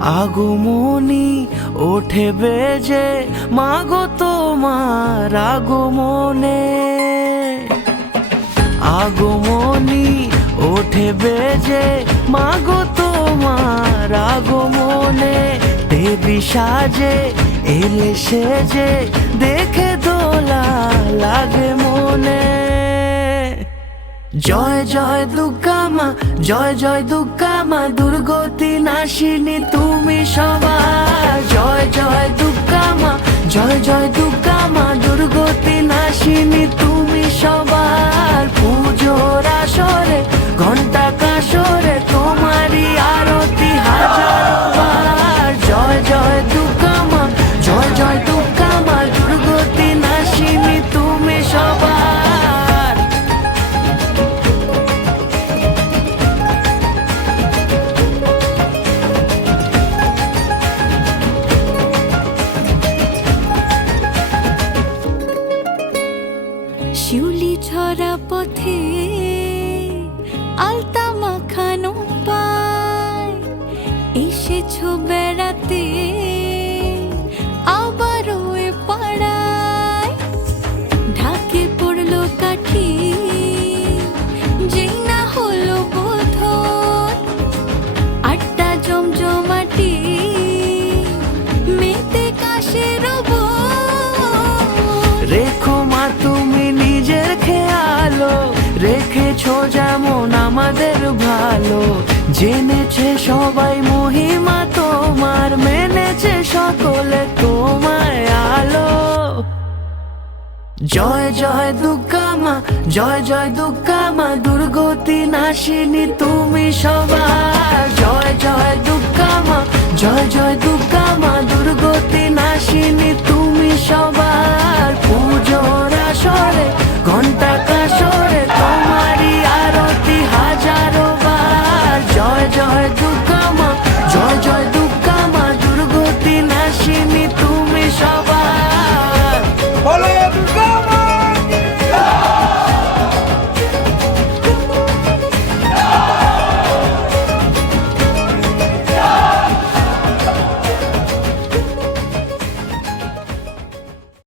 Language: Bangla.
আগমনী ওঠে বেজে মাগো তোমার আগমনে, আগমনী ওঠে বেজে মাগো তোমার আগমনে। দেবী সাজে এলে সেজে দেখে দোলা লাগে মনে। জয় জয় দুর্গা মা, জয় জয় দুর্গা মা, দুর্গতি নাশিনী তুমি সবার। জয় জয় দুর্গা মা, জয় জয় দুর্গা মা, দুর্গতি নাশিনী তুমি সবার। পুজোর আসরে ঘন্টা কাসরে তোমারই আরতি হাজারো বার। জয় জয় দুর্গা মা, জয় জয় দুর্গা মা, দুর্গতি নাশিনী তুমি সবার। শিউলি ছড়া পথে আলতা মাখানো পায়, এসেছো বেড়াতে আবারও এ পাড়ায়। ঢাকে পড়লো কাঠি যেই না হলো বোধন, আটটা জমজমাটি মেতে কাশের রেখো মা তুমি নিজের খেয়ালো, রেখেছো যেমন আমাদের ভালো। জেনেছে সবাই মহিমা তোমার, মেনেছে সকলে তোমায় আলো। জয় জয় দুর্গা মা, জয় জয় দুর্গা মা, দুর্গতি নাশিনী তুমি সবার। জয় জয় দুর্গা মা, জয় জয় দুর্গা মা, দুর্গতি নাশিনী তুমি সবার। পুজোর আসরে ঘন্টা কাসরে তোমারই আরতি হাজারো বার। জয় জয় দুর্গা মা, জয় জয় দুর্গা মা, দুর্গতি নাশিনী তুমি সবার।